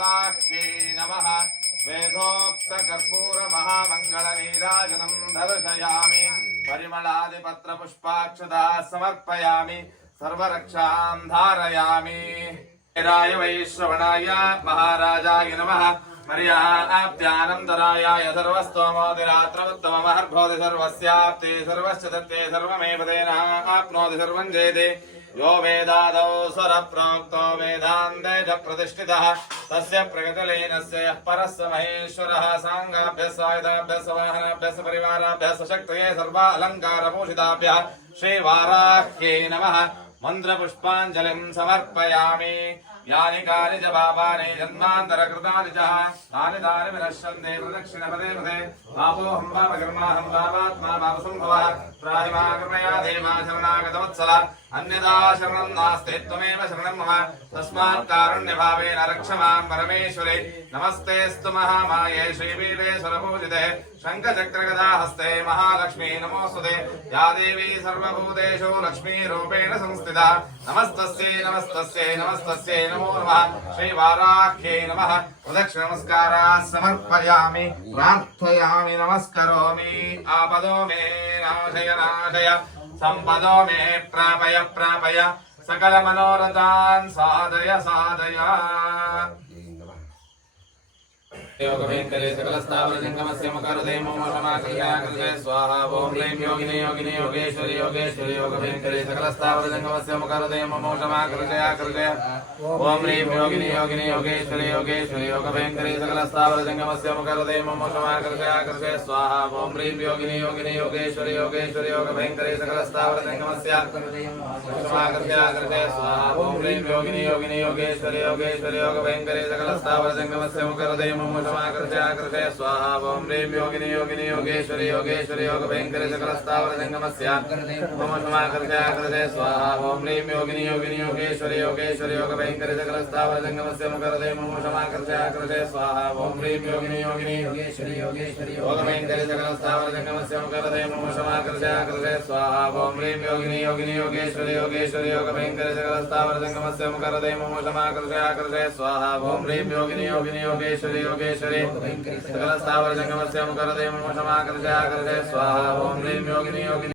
श्रीवाराह्यै नमः। वेदोक्तकर्पूरमहामङ्गलनीराजनं दर्शयामि। परिमलादिपत्रपुष्पाक्षदा समर्पयामि सर्वरक्षां धारयामि। राय वैश्रवणाय महाराजाय नमः। मर्याप्त्यानन्दरायाय सर्वस्तोमोदिरात्रमुत्तममहर्भोति सर्वस्याप्ते सर्वस्य दत्ते सर्वमेव तेनाप्नोति सर्वं जयते यो वेदादौ स्वरप्रोक्तो वेदान्ते च प्रतिष्ठितः। तस्य प्रगतिलीनस्य यः परः स सर्वा श्रीवाराह्यै नमः। मन्त्रपुष्पाञ्जलिं समर्पयामि। यानि कानि च पापानि जन्मान्तरकृतानि च। तानि तानि विनश्यन्ते प्रदक्षिणपदे पदे। पापात्मा पापसम्भवः। कृपया देवा అన్యదా శరణం నాస్తే త్వమేవ శరణం మమ. తస్మాత్ కారుణ్యభావేన రక్ష మాం పరమేశ్వరే. నమస్తేస్తు మహామాయే శ్రీవీరేశ్వరభూజితే శంఖచక్రగదాహస్తే మహాలక్ష్మీ నమోస్తుతే. యా దేవీ సర్వభూతేషు లక్ష్మీరూపేణ సంస్థిత. నమస్తస్యై నమస్తస్యై నమస్తస్యై నమో నమః. శ్రీవారాఖ్యై నమః. ప్రదక్షిణ నమస్కారా సమర్పయామి ప్రార్థయామి నమస్కరోమి. ఆపదో మే నాశయ నాశయ. సంపదో మే ప్రాపయ ప్రాపయ సకల మనోరథాన్ సాధయ సాధయ योगवेङ्करे सकलस्थावरजङ्गमस्य मकरदे मम समाकृते स्वाहा ॐ ह्रीं योगिने योगिने योगेश्वरि योगेश्वरि योगवेङ्करे सकलस्थावरजङ्गमस्य मकरदे मम समाकृते आकृते ॐ ह्रीं योगिने योगिने योगेश्वरि योगेश्वरि योगवेङ्करे सकलस्थावरजङ्गमस्य मकरदे मम समाकृते आकृते स्वाहा ॐ ह्रीं योगिने योगिने योगेश्वरि योगेश्वरि योगवेङ्करे सकलस्थावरजङ्गमस्य समाकृते आकृते स्वाहा ॐ ह्रीं योगिने योगिने योगेश्वरि योगेश्वरि योगवेङ्करे सकलस्थावरजङ्गमस्य मकरदे मम సమాకృత్యాకృతే స్వాహ ఓం రీం యోగిని యోగిని యోగేశ్వరి యోగేశ్వరి యోగ భయంకర సకలస్థావర సంగమస్య ఓం సమాకృత్యాకృతే స్వాహ ఓం రీం యోగిని యోగిని యోగేశ్వరి యోగేశ్వరి యోగ భయంకర సకలస్థావర సంగమస్య ముకరదే మమ సమాకృత్యాకృతే స్వాహ ఓం రీం యోగిని యోగిని యోగేశ్వరి యోగేశ్వరి యోగ భయంకర సకలస్థావర సంగమస్య ముకరదే మమ సమాకృత్యాకృతే స్వాహ ఓం రీం యోగిని యోగిని యోగేశ్వరి యోగేశ్వరి యోగ భయంకర సకలస్థావర సంగమస్య ముకరదే మమ సమాకృత్యాకృతే స్వాహ ఓం రీం యోగిని యోగిని యోగేశ్వరి యోగేశ్వరి स्वाहा ॐ ह्रीं योगिनि योगिनि योगेश्वरि योगेश्वरि सकलस्थावरजङ्गमस्य मकरदे मम समाकृते आकृते स्वाहा ॐ ह्रीं योगिनि योगिनि